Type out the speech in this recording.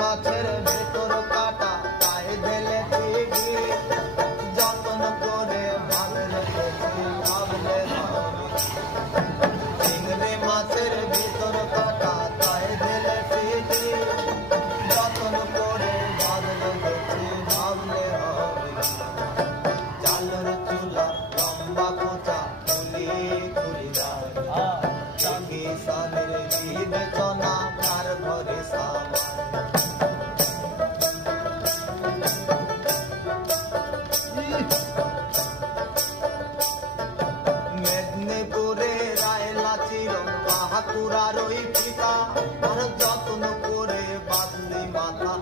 মাছের ভেতর কাটা তাই দিলে ঠিকই যতন করে ভাবলে ভাবলে চিংড়ি মাছের ভেতর কাটা তাই দিলে ঠিকই যতন করে ভাবলে ভাবলে হবে চালের চুলা লম্বা কোচা তুলি তুলি দাঁড়ি সালের বিবেচনা তার ঘরে সামা মেদিনীপুরে রায়লা চিরং বাহাতুরার ওই পিতা আর যত্ন করে বাদলি মাথা